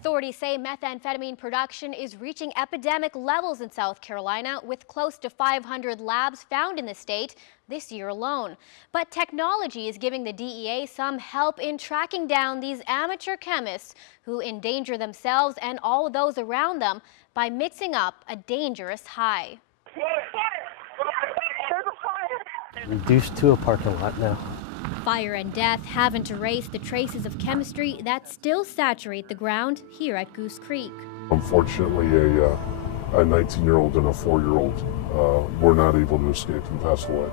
Authorities say methamphetamine production is reaching epidemic levels in South Carolina, with close to 500 labs found in the state this year alone. But technology is giving the DEA some help in tracking down these amateur chemists who endanger themselves and all those around them by mixing up a dangerous high. Reduced to a parking lot now. Fire and death haven't erased the traces of chemistry that still saturate the ground here at Goose Creek. Unfortunately, a 19-year-old and a 4-year-old were not able to escape and pass away.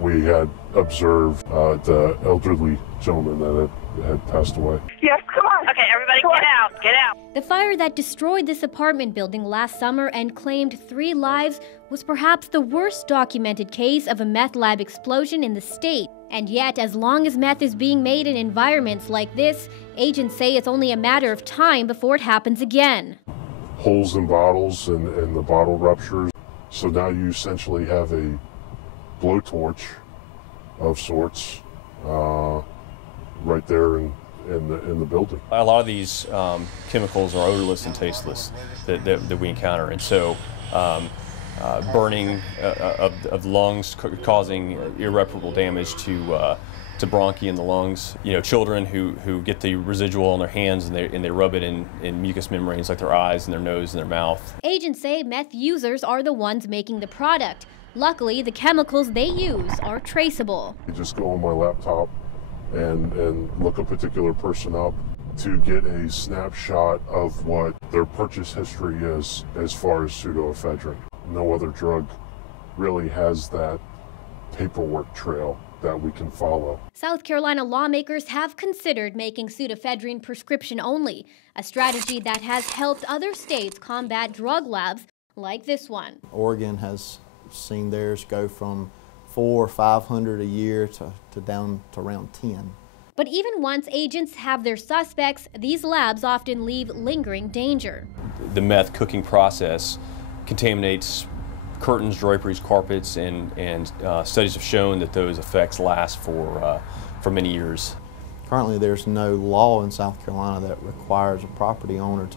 We had observed the elderly gentleman that had passed away. Yes, come on. Okay, everybody get out, get out. The fire that destroyed this apartment building last summer and claimed 3 lives was perhaps the worst documented case of a meth lab explosion in the state. And yet, as long as meth is being made in environments like this, agents say it's only a matter of time before it happens again. Holes in bottles and the bottle ruptures. So now you essentially have a blowtorch of sorts right there in the building. A lot of these chemicals are odorless and tasteless that we encounter, and so burning of lungs causing irreparable damage to bronchi in the lungs. You know, children who get the residual on their hands and they rub it in mucous membranes like their eyes and their nose and their mouth. Agents say meth users are the ones making the product. Luckily, the chemicals they use are traceable. You just go on my laptop and look a particular person up to get a snapshot of what their purchase history is as far as pseudoephedrine. No other drug really has that paperwork trail that we can follow. South Carolina lawmakers have considered making pseudoephedrine prescription only, a strategy that has helped other states combat drug labs like this one. Oregon has seen theirs go from 400 or 500 a year to down to around 10. But even once agents have their suspects, these labs often leave lingering danger. The meth cooking process contaminates curtains, draperies, carpets, and studies have shown that those effects last for many years. Currently, there's no law in South Carolina that requires a property owner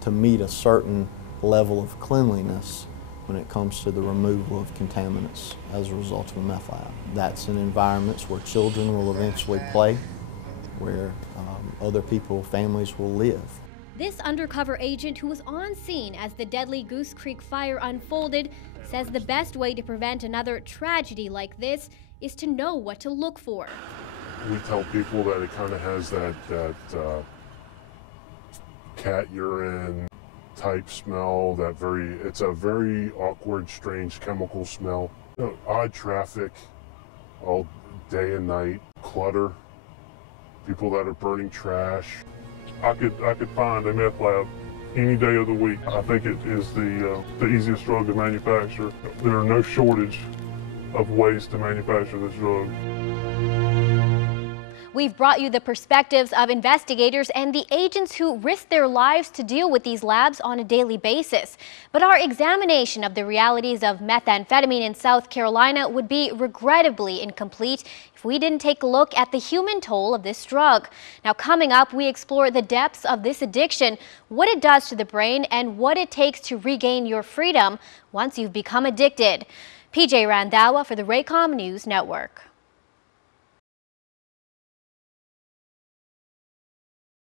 to meet a certain level of cleanliness when it comes to the removal of contaminants as a result of a meth lab. That's in environments where children will eventually play, where other people, families will live. This undercover agent, who was on scene as the deadly Goose Creek fire unfolded, says the best way to prevent another tragedy like this is to know what to look for. We tell people that it kind of has that cat urine type smell, it's a very awkward, strange chemical smell. You know, odd traffic all day and night, clutter, people that are burning trash. I could find a meth lab any day of the week. I think it is the easiest drug to manufacture. There are no shortage of ways to manufacture this drug. We've brought you the perspectives of investigators and the agents who risk their lives to deal with these labs on a daily basis. But our examination of the realities of methamphetamine in South Carolina would be regrettably incomplete if we didn't take a look at the human toll of this drug. Now, coming up, we explore the depths of this addiction, what it does to the brain, and what it takes to regain your freedom once you've become addicted. PJ Randhawa for the Raycom News Network.